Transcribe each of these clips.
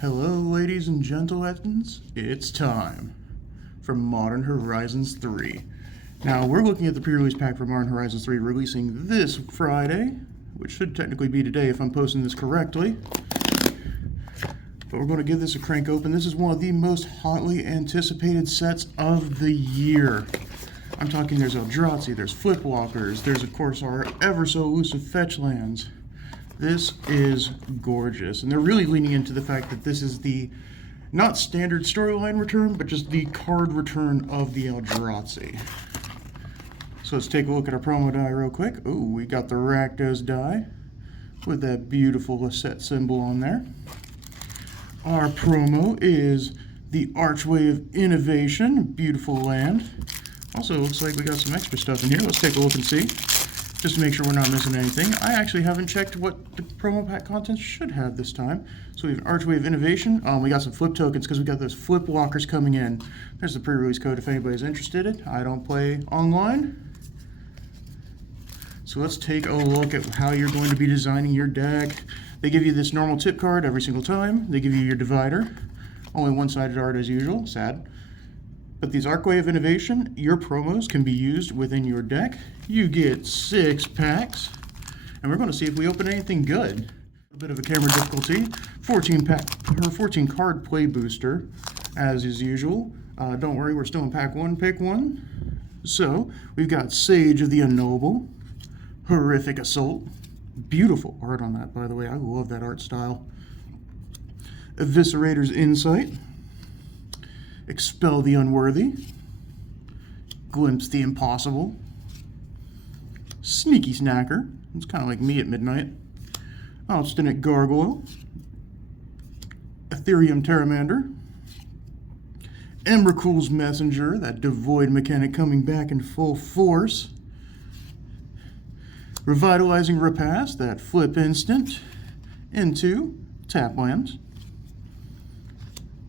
Hello, ladies and gentlemen. It's time for Modern Horizons 3. Now, we're looking at the pre-release pack for Modern Horizons 3 releasing this Friday, which should technically be today if I'm posting this correctly. But we're going to give this a crank open. This is one of the most hotly anticipated sets of the year. I'm talking there's Eldrazi, there's Flipwalkers, there's of course our ever so elusive fetch lands. This is gorgeous, and they're really leaning into the fact that this is the not standard storyline return, but just the card return of the Eldrazi. So let's take a look at our promo die real quick. Oh, we got the Rakdos die with that beautiful set symbol on there. Our promo is the Archway of Innovation, beautiful land. Also, looks like we got some extra stuff in here. Let's take a look and see, just to make sure we're not missing anything. I actually haven't checked what the promo pack contents should have this time. So we have an Archway of Innovation. We got some flip tokens because we got those flip walkers coming in. There's the pre-release code if anybody's interested. I don't play online. So let's take a look at how you're going to be designing your deck. They give you this normal tip card every single time. They give you your divider. Only one-sided art as usual, sad. But these Archway of Innovation, your promos can be used within your deck. You get 6 packs, and we're going to see if we open anything good. A bit of a camera difficulty. 14 card play booster, as is usual. Don't worry, we're still in pack 1, pick 1. So, we've got Sage of the Unknowable, Horrific Assault. Beautiful art on that, by the way. I love that art style. Eviscerator's Insight. Expel the Unworthy, Glimpse the Impossible, Sneaky Snacker, it's kind of like me at midnight, Obstinate Gargoyle, Ethereum Terramander, Emrakul's Messenger, that devoid mechanic coming back in full force, Revitalizing Repast, that flip instant into tap land,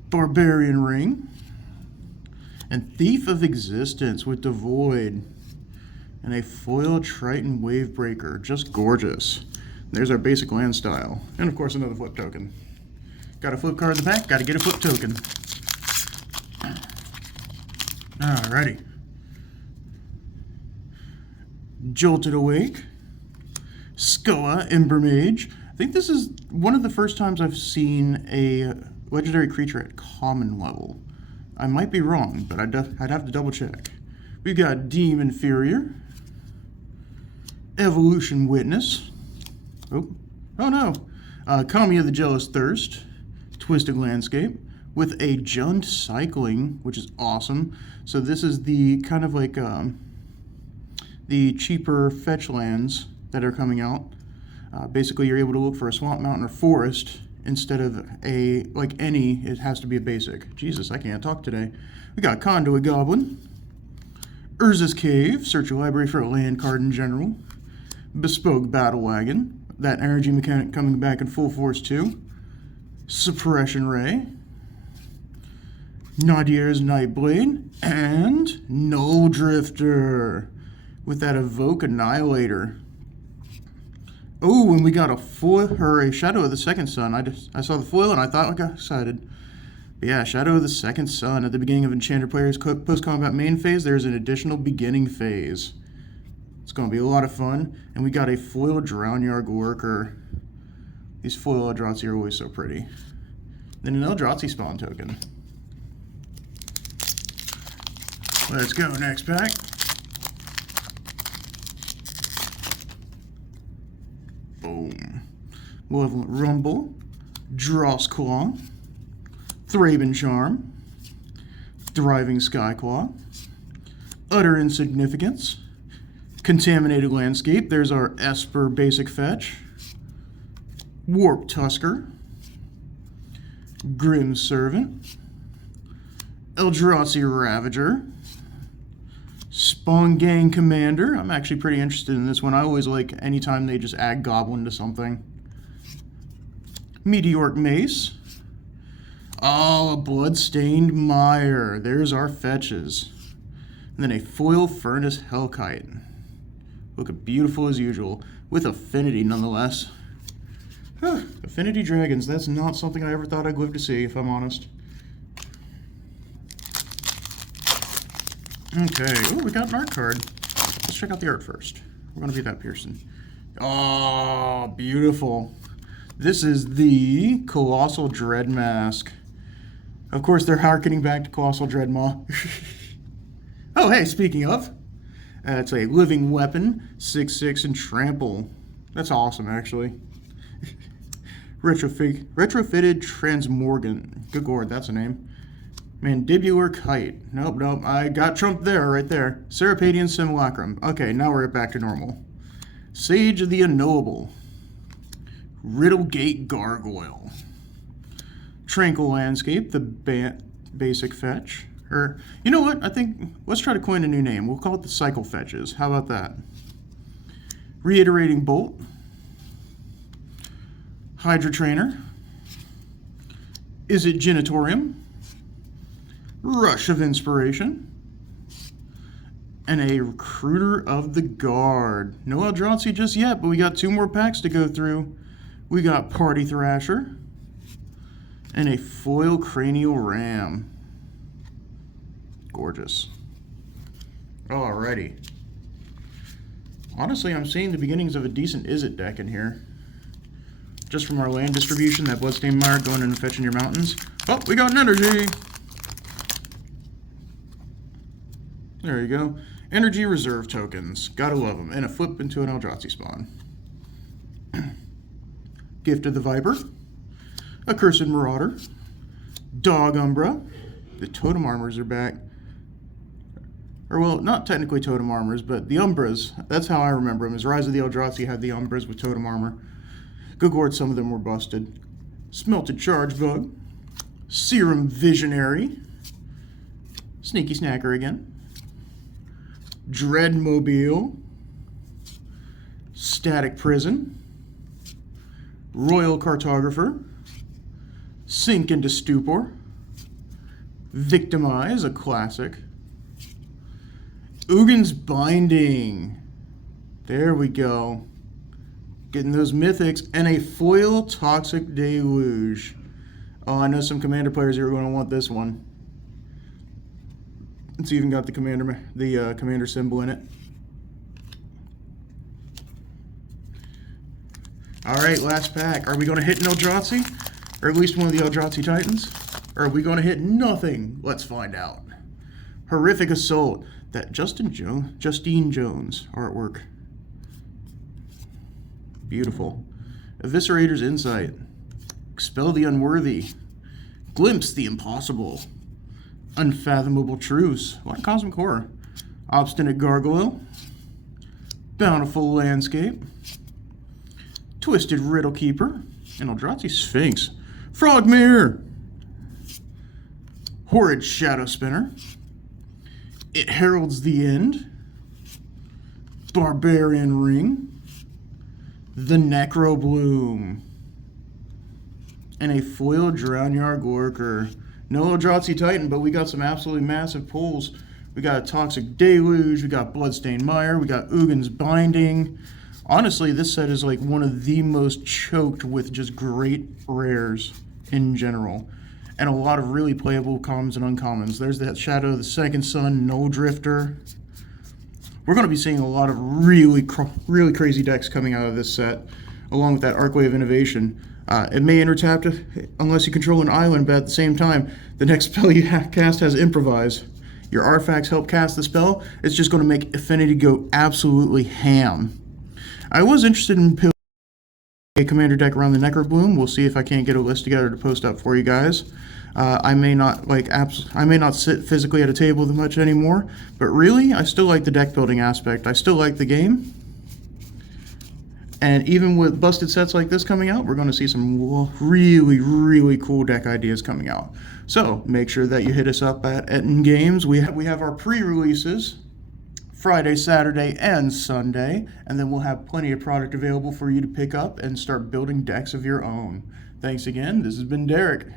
Barbarian Ring, and Thief of Existence with Devoid, and a foil Triton Wavebreaker. Just gorgeous. There's our basic land style. And of course another flip token. Got a flip card in the back, gotta get a flip token. Alrighty. Jolted Awake, Skoa, Ember Mage. I think this is one of the first times I've seen a legendary creature at common level. I might be wrong, but I'd have to double check. We've got Demon Inferior, Evolution Witness, oh no, Kami of the Jealous Thirst, Twisted Landscape, with a Jund Cycling, which is awesome. So this is the kind of like the cheaper fetch lands that are coming out. Basically, you're able to look for a swamp, mountain, or forest. Instead of it has to be a basic. Jesus, I can't talk today. We got Conduit Goblin, Urza's Cave, search your library for a land card in general, Bespoke Battle Wagon, that energy mechanic coming back in full force too, Suppression Ray, Nadier's Nightblade, and Null Drifter with that Evoke Annihilator. Oh, and we got a foil, or a Shadow of the Second Sun. I saw the foil and I thought I got excited. But yeah, Shadow of the Second Sun. At the beginning of Enchanted Player's post-combat main phase, there's an additional beginning phase. It's going to be a lot of fun. And we got a foil Drownyard Lurker. These foil Eldrazi are always so pretty. Then an Eldrazi spawn token. Let's go, next pack. Boom. Malevolent Rumble, Dross Claw, Thraben Charm, Thriving Skyclaw, Utter Insignificance, Contaminated Landscape, there's our Esper basic fetch, Warp Tusker, Grim Servant, Eldrazi Ravager, Spawn Gang Commander. I'm actually pretty interested in this one. I always like anytime they just add Goblin to something. Meteoric Mace. Oh, a Bloodstained Mire. There's our fetches. And then a foil Furnace Hellkite. Looking beautiful as usual, with affinity nonetheless. Affinity Dragons, that's not something I ever thought I'd live to see, if I'm honest. Okay, oh, we got an art card. Let's check out the art first. We're gonna be that Pearson. Oh, beautiful. This is the Colossal Dread Mask. Of course, they're harkening back to Colossal Dreadmaw. Oh, hey, speaking of, it's a living weapon, 6/6 and trample. That's awesome, actually. Retrofitted Transmorgan. Good lord, that's a name. Mandibular Kite. Nope, I got trumped there, right there. Serapadian Simulacrum. Okay, now we're back to normal. Sage of the Unknowable. Riddlegate Gargoyle. Tranquil Landscape, the basic fetch. Or, you know what? I think, let's try to coin a new name. We'll call it the Cycle Fetches. How about that? Reiterating Bolt. Hydra Trainer. Is it Genitorium? Rush of Inspiration. And a Recruiter of the Guard. No Eldrazi just yet, but we got 2 more packs to go through. We got Party Thrasher. And a Foil Cranial Ram. Gorgeous. Alrighty. Honestly, I'm seeing the beginnings of a decent Izzet deck in here. Just from our land distribution, that Bloodstained Mire going in and fetching your mountains. Oh, we got an energy! There you go. Energy reserve tokens. Gotta love them. And a flip into an Eldrazi spawn. Gift of the Viper. Accursed Marauder. Dog Umbra. The Totem Armors are back. Or, well, not technically Totem Armors, but the Umbras. That's how I remember them. As Rise of the Eldrazi had the Umbras with Totem Armor. Good lord, some of them were busted. Smelted Charge Bug. Serum Visionary. Sneaky Snacker again. Dreadmobile. Static Prison. Royal Cartographer. Sink into Stupor. Victimize, a classic. Ugin's Binding. There we go. Getting those mythics. And a foil Toxic Deluge. Oh, I know some Commander players here are going to want this one. It's even got the Commander symbol in it. Alright, last pack. Are we going to hit an Eldrazi? Or at least one of the Eldrazi Titans? Or are we going to hit nothing? Let's find out. Horrific Assault. That Justine Jones artwork. Beautiful. Eviscerator's Insight. Expel the Unworthy. Glimpse the Impossible. Unfathomable Truce. A lot of Cosmic Horror. Obstinate Gargoyle. Bountiful Landscape. Twisted Riddle Keeper. And Eldrazi Sphinx. Frogmere. Horrid Shadow Spinner. It Heralds the End. Barbarian Ring. The Necro Bloom. And a foil Drownyard Lurker. No Eldrazi Titan, but we got some absolutely massive pulls. We got a Toxic Deluge, we got Bloodstained Mire, we got Ugin's Binding. Honestly, this set is like one of the most choked with just great rares in general. And a lot of really playable commons and uncommons. There's that Shadow of the Second Sun, Null Drifter. We're going to be seeing a lot of really crazy decks coming out of this set, along with that Arcwave Innovation. It may intertap unless you control an island, but at the same time, the next spell you cast has Improvise. Your artifacts help cast the spell. It's just going to make Affinity go absolutely ham. I was interested in building a commander deck around the Necro Bloom. We'll see if I can't get a list together to post up for you guys. I may not sit physically at a table that much anymore, but really, I still like the deck building aspect. I still like the game. And even with busted sets like this coming out, we're going to see some really cool deck ideas coming out. So make sure that you hit us up at Etten Games. We have our pre-releases Friday, Saturday, and Sunday, and then we'll have plenty of product available for you to pick up and start building decks of your own. Thanks again. This has been Derek.